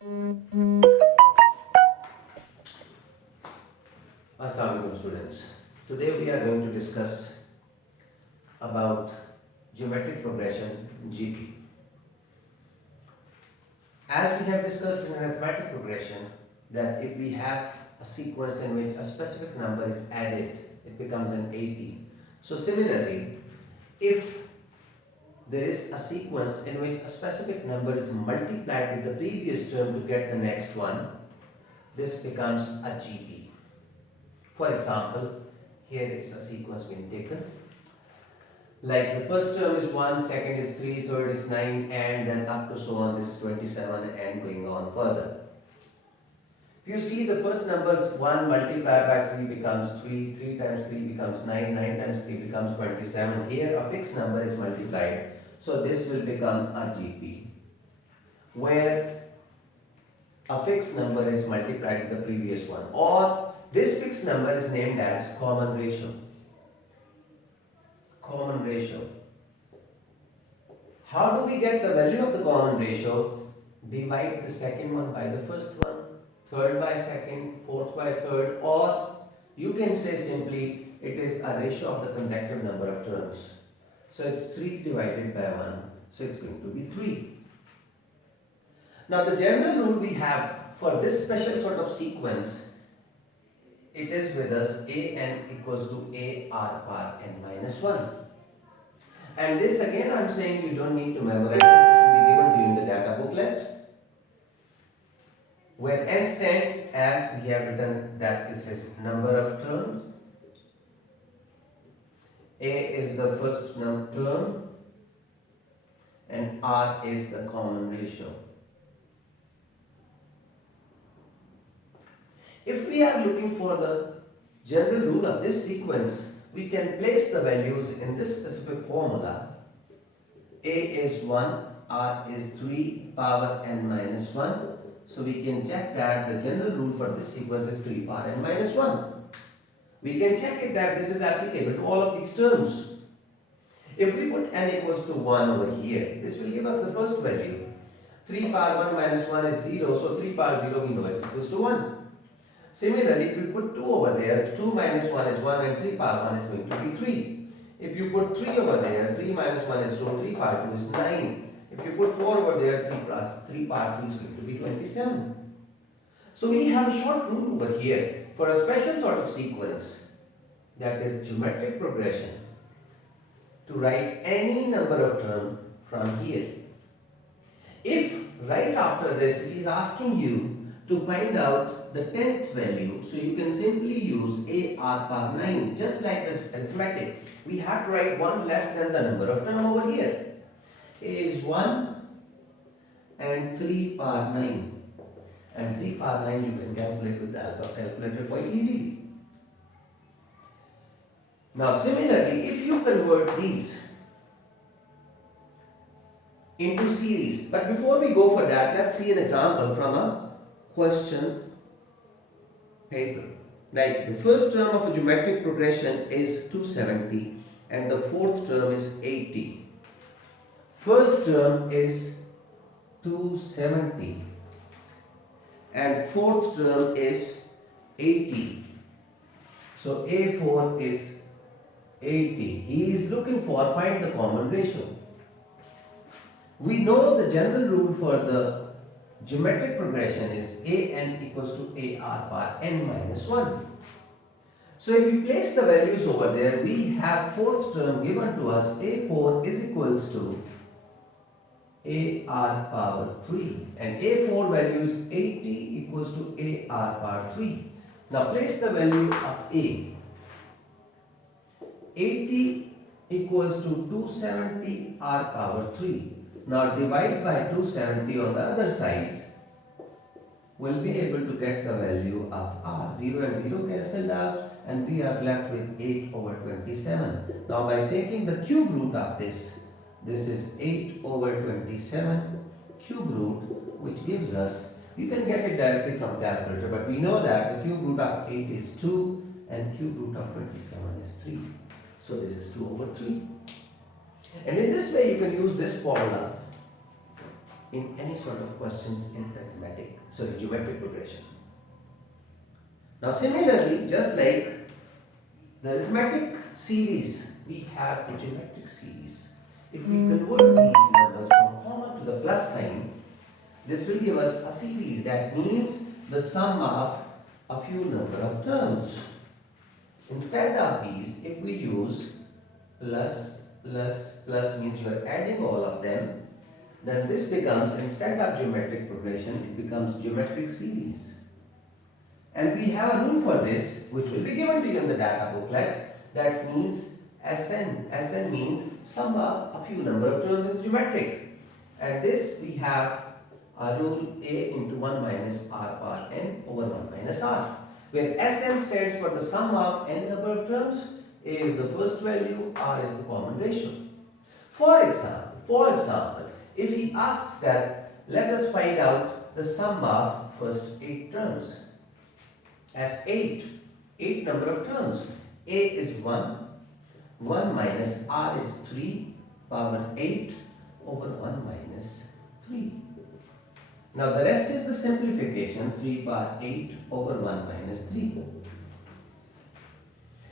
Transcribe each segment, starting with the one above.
Assalamu alaikum students. Today we are going to discuss about geometric progression GP. As we have discussed in arithmetic progression that if we have a sequence in which a specific number is added, it becomes an 80. So similarly, if there is a sequence in which a specific number is multiplied with the previous term to get the next one, this becomes a GP. For example, here is a sequence being taken. Like the first term is 1, second is 3, third is 9, and then up to so on, this is 27 and going on further. If you see the first number 1 multiplied by 3 becomes 3, 3 times 3 becomes 9, 9 times 3 becomes 27. Here a fixed number is multiplied, so this will become a GP, where a fixed number is multiplied with the previous one, or this fixed number is named as common ratio. Common ratio. How do we get the value of the common ratio? Divide the second one by the first one, third by second, fourth by third, or you can say simply it is a ratio of the consecutive number of terms. So it's 3 divided by 1, so it's going to be 3. Now the general rule we have for this special sort of sequence, it is with us a n equals to a r power n minus 1. And this again I am saying you don't need to memorize it, this will be given to you in the data booklet, where n stands as we have written that this is number of terms, a is the first term, and r is the common ratio. If we are looking for the general rule of this sequence, we can place the values in this specific formula. A is 1, R is 3, power n minus 1. So we can check that the general rule for this sequence is 3 power n minus 1. We can check it that this is applicable to all of these terms. If we put n equals to 1 over here, this will give us the first value. 3 power 1 minus 1 is 0, so 3 power 0 we know it is equals to 1. Similarly, if we put 2 over there, 2 minus 1 is 1 and 3 power 1 is going to be 3. If you put 3 over there, 3 minus 1 is 2, 3 power 2 is 9. If you put 4 over there, 3 plus 3 power 3 is going to be 27. So we have a short rule over here for a special sort of sequence, that is geometric progression, to write any number of terms from here. If right after this it is asking you to find out the 10th value, so you can simply use a r power 9, just like the arithmetic. We have to write 1 less than the number of term over here. A is 1 and 3 power 9. And 3 power 9 you can calculate with the calculator quite easily. Now similarly, if you convert these into series, but before we go for that, let's see an example from a question paper. Like the first term of a geometric progression is 270 and the fourth term is 80. First term is 270 and fourth term is 80. So A4 is 80. He is looking for find the common ratio. We know the general rule for the geometric progression is an equals to ar power n minus 1. So if we place the values over there, we have fourth term given to us, a4 is equals to ar power 3, and a4 value is 80 equals to ar power 3. Now place the value of a. 80 equals to 270 r power 3. Now divide by 270 on the other side. We'll be able to get the value of r. 0 and 0 cancelled out and we are left with 8 over 27. Now by taking the cube root of this is 8 over 27 cube root, which gives us, you can get it directly from calculator, but we know that the cube root of 8 is 2 and cube root of 27 is 3. So this is 2 over 3. And in this way you can use this formula in any sort of questions in geometric progression. Now similarly, just like the arithmetic series, we have a geometric series. If we convert these numbers from comma to the plus sign, this will give us a series. That means the sum of a few number of terms. Instead of these, if we use plus, plus, plus means you are adding all of them, then this becomes, instead of geometric progression, it becomes geometric series. And we have a rule for this, which will be given to you in the data booklet. That means Sn. Sn means sum of a few number of terms in geometric. And this we have a rule A into 1 minus r power n over 1 minus r, where Sn stands for the sum of n number of terms, A is the first value, r is the common ratio. For example, if he asks that, let us find out the sum of first 8 terms. As 8 number of terms. A is 1, 1 minus r is 3 power 8 over 1 minus 3. Now the rest is the simplification, 3 power 8 over 1 minus 3.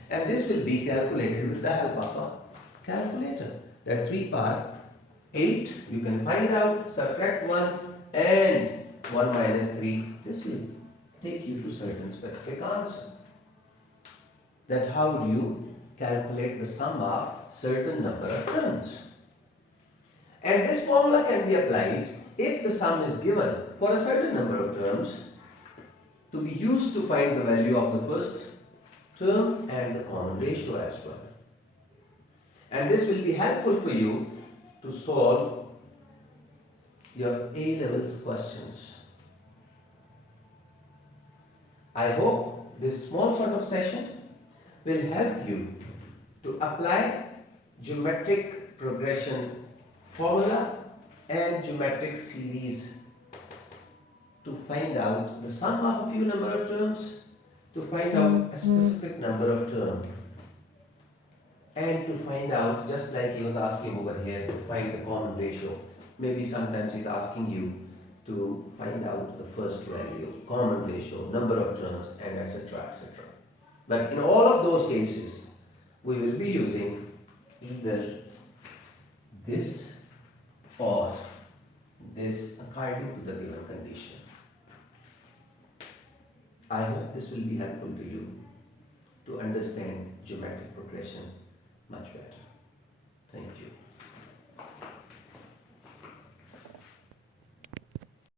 And this will be calculated with the help of a calculator. That 3 power 8, you can find out, subtract 1 and 1 minus 3. This will take you to certain specific answer. That how do you calculate the sum of certain number of terms. And this formula can be applied if the sum is given for a certain number of terms to be used to find the value of the first term and the common ratio as well. And this will be helpful for you to solve your A-levels questions. I hope this small sort of session will help you to apply geometric progression formula and geometric series to find out the sum of a few number of terms, to find out a specific number of terms, and to find out, just like he was asking over here, to find the common ratio. Maybe sometimes he's asking you to find out the first value, common ratio, number of terms, and etc. etc. But in all of those cases, we will be using either this or this according to the given condition. I hope this will be helpful to you to understand geometric progression much better. Thank you.